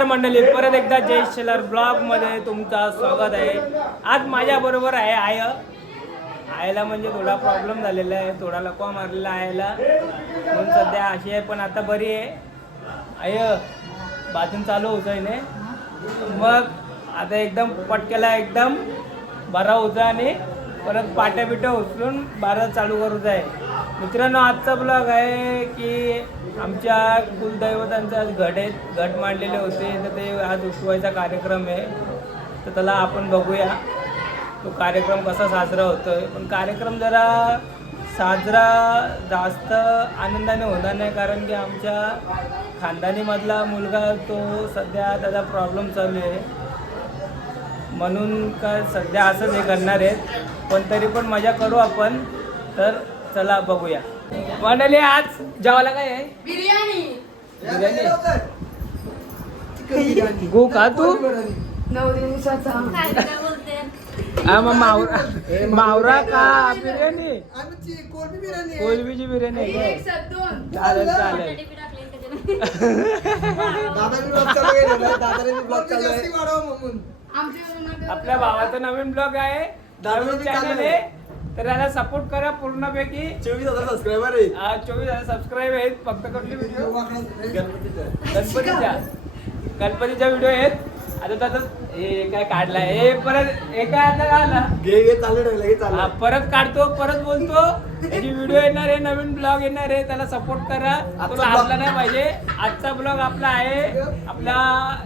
नमस्कार मंडळी परत एकदा जय शेलर ब्लॉगमध्ये तुमचं स्वागत आहे. आज माझ्याबरोबर आहे आय आयला म्हणजे थोडा प्रॉब्लेम झालेला आहे थोडा लकवा मारलेला आहे आयला म्हणून सध्या अशी आहे पण आता बरी आहे. आय बाथरूम चालू होतं ने? मग आता एकदम पटकेला एकदम बरा होता आणि परत पाट्या बिट्या उचलून बारा चालू करूचा आहे मित्रांनो आजचा ब्लॉग आहे की आमच्या कुलदैवतांचे आज घट आहेत घट मांडलेले होते तर ते आज उठवायचा कार्यक्रम आहे. तर त्याला आपण बघूया. तो कार्यक्रम कसा साजरा होतोय. पण कार्यक्रम जरा साजरा जास्त आनंदाने होणार नाही कारण की आमच्या खानदानीमधला मुलगा तो सध्या त्याचा प्रॉब्लेम चालू आहे. म्हणून का सध्या असंच हे करणार आहेत. पण तरी पण मजा करू आपण. तर चला बघूया. मंडळी आज जेवायला काय आहे? बिर्याणी. बिर्याणी? गो का तू? नऊ दिवसाचा हा मग मावरा मावरा का बिर्याणी. कोलबीची बिर्याणी चालेल चालेल. आपल्या भावाचा नवीन ब्लॉग आहे. नवीन चॅनल आहे. तर याला सपोर्ट करा पूर्णपैकी. चोवीस हजार सबस्क्रायबर आहे चोवीस हजार सबस्क्राईब आहेत. फक्त कुठली व्हिडिओ गणपतीचं. गणपतीच्या. गणपतीच्या. व्हिडिओ आहेत. आता त्याचा हे काय काढलाय? हे परत काय आता घे घे चालू ठेवलं घे हा, चालू परत काढतो परत बोलतो. त्याची व्हिडिओ येणार आहे नवीन ब्लॉग येणार आहे त्याला सपोर्ट करा. तो vlog- नाही पाहिजे. आजचा ब्लॉग आपला आहे. आपला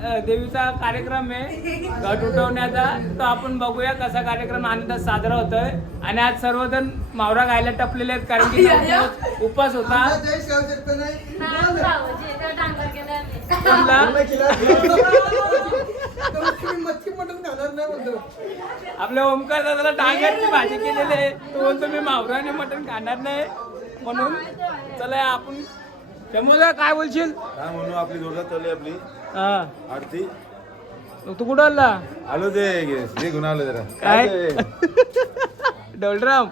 अ, देवीचा कार्यक्रम आहे. घट उठवण्याचा तो आपण बघूया कसा कार्यक्रम आनंदात साजरा होतोय. आणि आज सर्वजण मावरा खायला टपलेले आहेत कारण की नऊ दिवस उपास होता. आता जय तुम्ही मच्छी मटण खाणार नाही म्हणतो आपल्या ओमकार दादाला डांगरची भाजी केलेली आहे. तो बोलतो मी मावरा आणि मटण खाणार नाही. म्हणून चला आपण शंभूदा काय बोलशील? काय म्हणू आपली जोरदार चालली आपली. हा. आरती. तू कुठं आला? आलो ते हे घेऊन आलो जरा. काय? ते? डोलराम.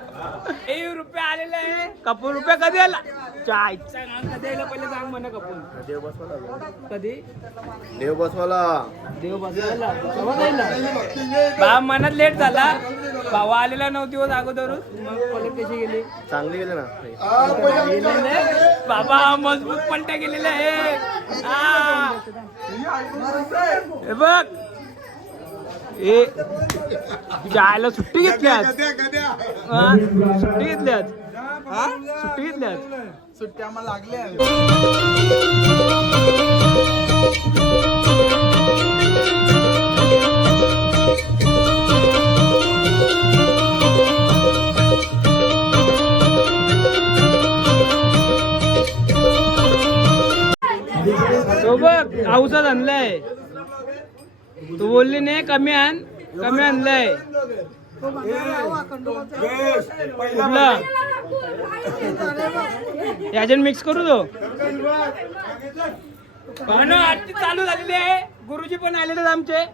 ए रुपये आलेला आहे. कपूर रुपये कधी आला? गाण कधी आला पहिले सांग म्हणा कपूर. देव बसवाला. कधी? देव बसवाला देव जायला बा मनात लेट झाला. भावा आलेला नऊ दिवस अगोदरच. मग पलट कशी गेली? चांगली गेले ना? बाबा मजबूत पलट्या गेलेल्या आहे. आ. हे बघ. ए जायला सुट्टी घेतली आज? हा? सुट्टी घेतली आज? सुट्टी घेतली आज? सुट्ट्या आम्हाला लागल्या. तो बघ औषध आणलंय तू बोलली नाही कमी आण कमी आणलंय. कुठलं? याच्यात मिक्स करू तो? हो आरती चालू झालेली आहे. गुरुजी पण आलेले आमचे.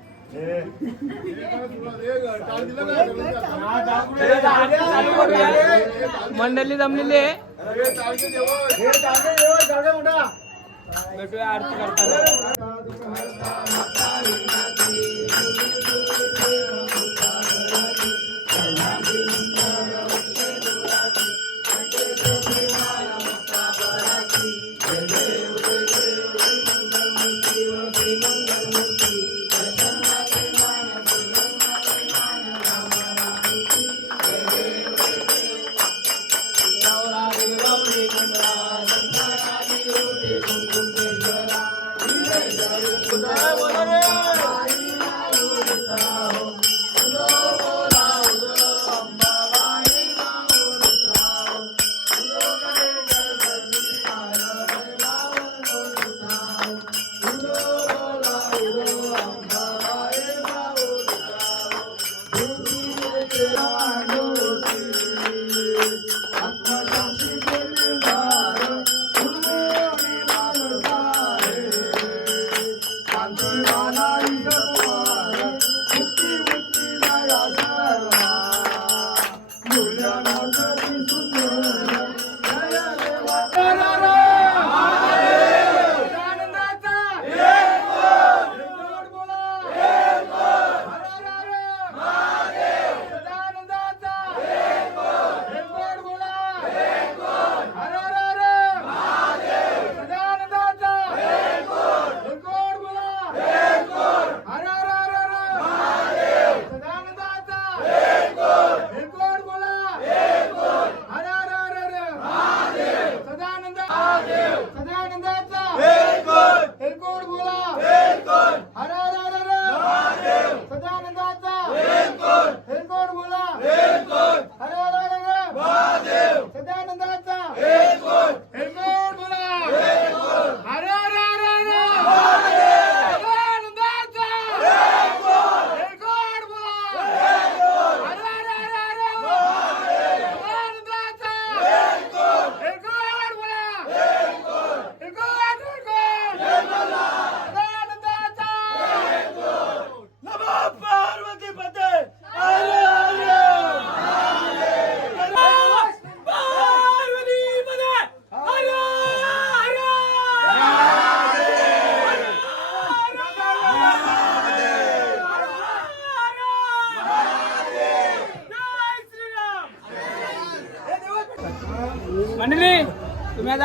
मंडळी जमलेली आहे. भेटूया आरती करताना.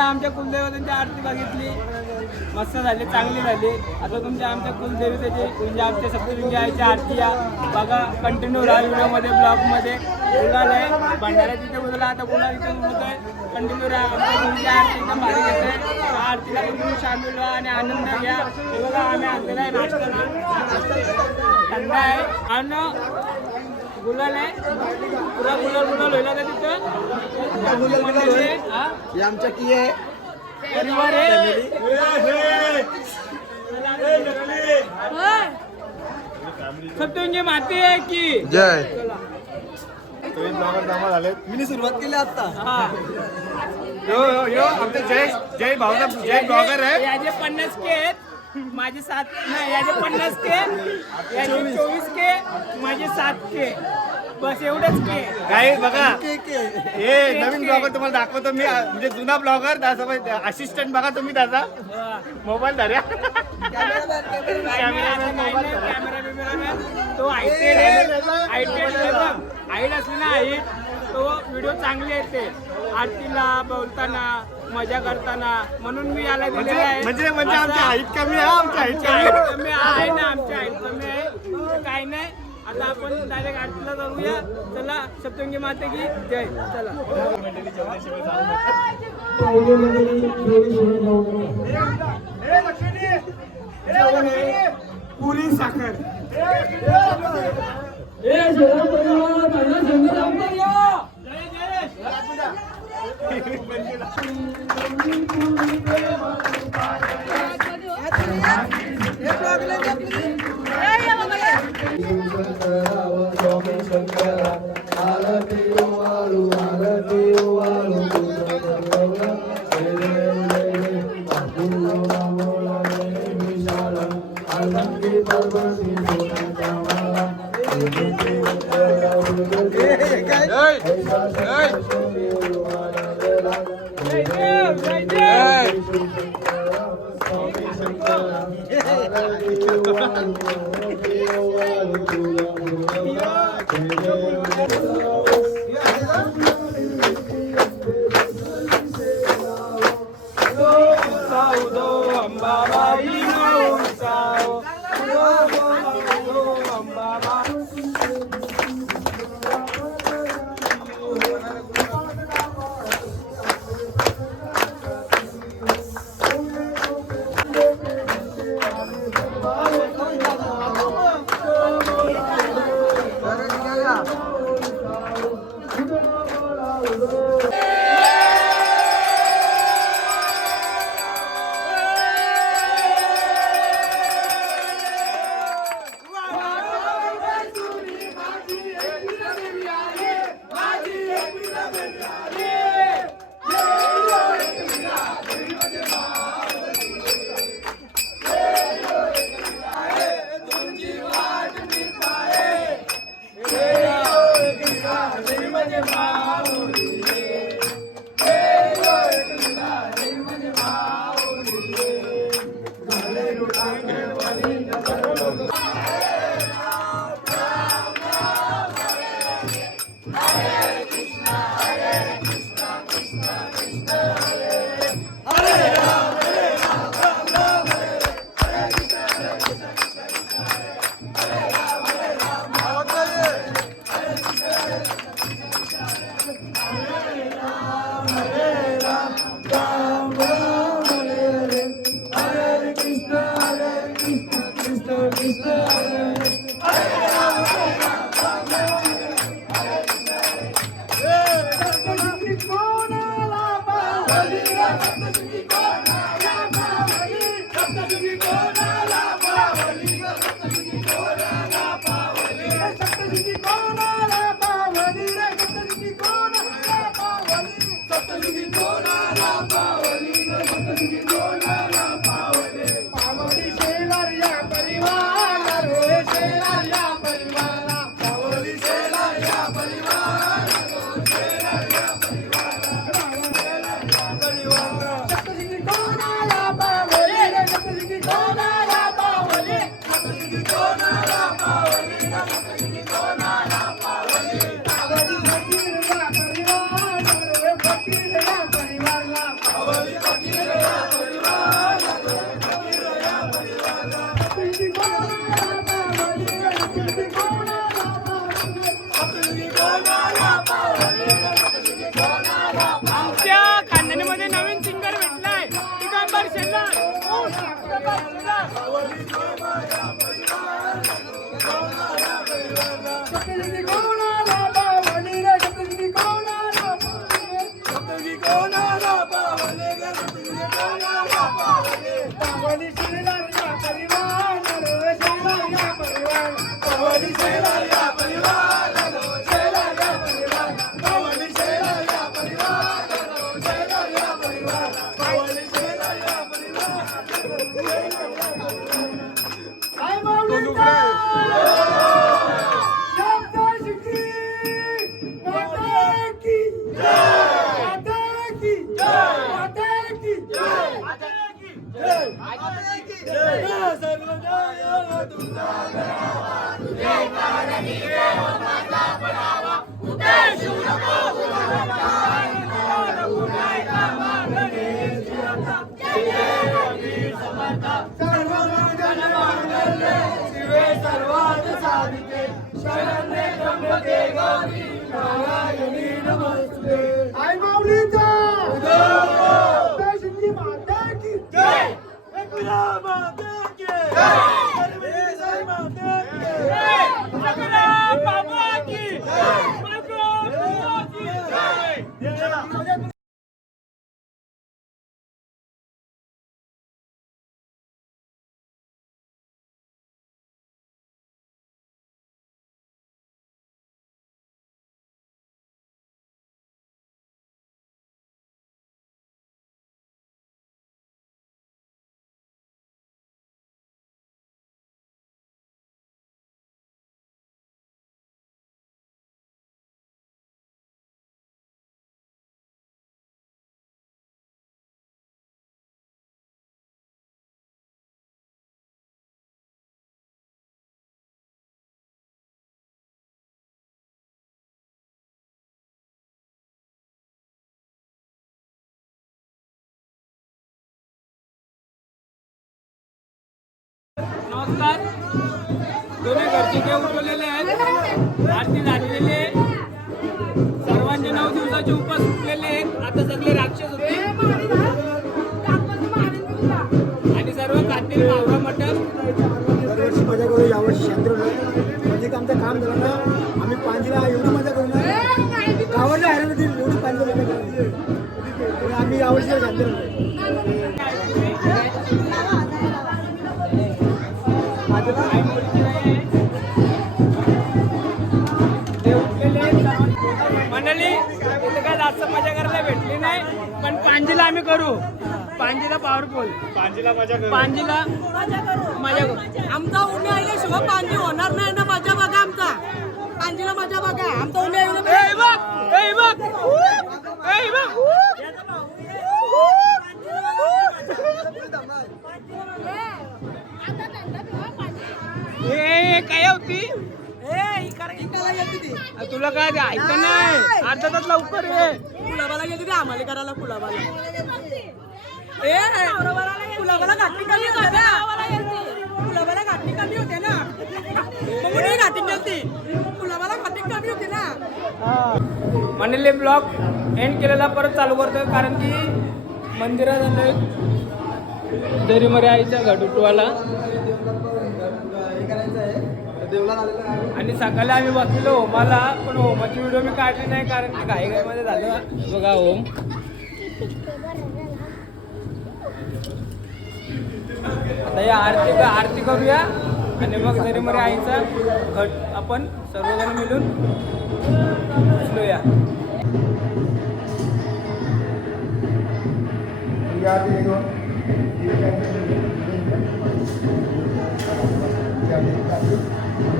आमच्या कुलदेवतांची आरती बघितली. मस्त झाली चांगली झाली. आता तुमच्या आमच्या कुलदेवतेची म्हणजे आमच्या सप्तलिंगी आईची आरती या बघा कंटिन्यू राहा व्हिडिओमध्ये ब्लॉगमध्ये. गुलाल आहे. भंडारा तिथे बोलला आता गुलाल इथे बोलतोय. कंटिन्यू राहा. आमच्या तुमची आरती एकदम भारी घेतोय. आरतीला तुम्ही सामील व्हा आणि आनंद घ्या. हे बघा आम्ही आणलेला आहे नाश्त्याला. थंड आहे. आणि गुलाल आहे. पुरा गुलाल गुलाल होईल का तिथं? गुलाल गुलाल हा? हे आमच्या की आहे? परिवार आहे. सप्तंगी माती आहे की? जय. मी सुरुवात केली आता हा. जय जय भावना जय ब्लॉगर आहे. पन्नास के आहेत. माझे सात नाही याचे पन्नास के याचे चोवीस. के माझे सात के. बस एवढंच के. काही बघा हे नवीन ब्लॉगर तुम्हाला दाखवतो मी म्हणजे जुना ब्लॉगर त्यासोबत असिस्टंट बघा तुम्ही त्याचा. हा. मोबाईल धरा. तो आयटेड आयटेड हाईट असली ना हाईट तो व्हिडिओ चांगले येते. आरतीला बोलताना मजा करताना. म्हणून मी याला दिलेला आहे. म्हणजे म्हणजे आमची हाईट कमी आहे आमची हाईट कमी आहे कमी आहे. ना आमची हाईट कमी आहे. काही नाही. आता आपण डायरेक्ट आरतीला जाऊया. चला सप्तंगी माते की जय. चला. पुरी साखर. जय 아이고. आमच्या आई नमस्कार. दोन्ही घरचे जे उठवलेले आहेत? आरती झालेली आहे. सर्वांचे नऊ दिवसाचे उपास सुटलेले आहेत. आता सगळे राक्षस होते. आणि सर्व खातील मावरा मटण. दरवर्षी मजा करू यावर्षी शांत्र म्हणजे का आमचं काम झालं ना आम्ही पांजीला एवढी मजा करू ना. गावाला आहे ना ती एवढी पांजी आम्ही यावर्षी शांत्र जास्त मजा करायला भेटली नाही पण पांजीला आम्ही करू. पांजीला पॉवरफुल पांजीला मजा करू. पांजीला मजा करू. आमचा उमे आल्याशिवाय पाणी होणार नाही ना मजा बघा आमचा. पांजीला मजा बघा. आमचा उमे काय होती? तुला काय ते ऐकत नाही? अर्धा तास लवकर ये. कुलाबाला गेली ती आम्हाला करायला कुलाबाला ए कुलाबाला घाटणी कमी होते ना. कुलाबाला घाटणी कमी होते ना. मग कुठे घाटणी गेलती कुलाबाला घाटणी कमी होती ना. म्हणले ब्लॉग एंड केलेला परत चालू करतोय कारण की मंदिरात आलोय. जरी मरे आईचा घटुटवाला आणि सकाळी आम्ही बसलेलो मला पण होमाची व्हिडिओ मी काढली नाही कारण की घाई मध्ये झालं. बघा होम आता या आरती आरती करूया. आणि मग जरी मध्ये आईचा घट आपण सर्वजण मिळून उचलूया. या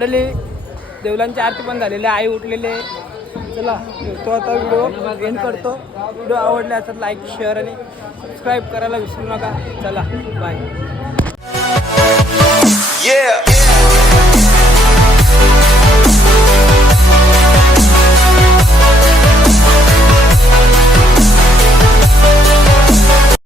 मंडळी देवलांची आरती पण झालेली आहे आई उठलेली आहे. चला तो आता व्हिडिओ एंड करतो. व्हिडिओ आवडला तर लाईक शेअर आणि सबस्क्राईब करायला विसरू नका. चला बाय Yeah.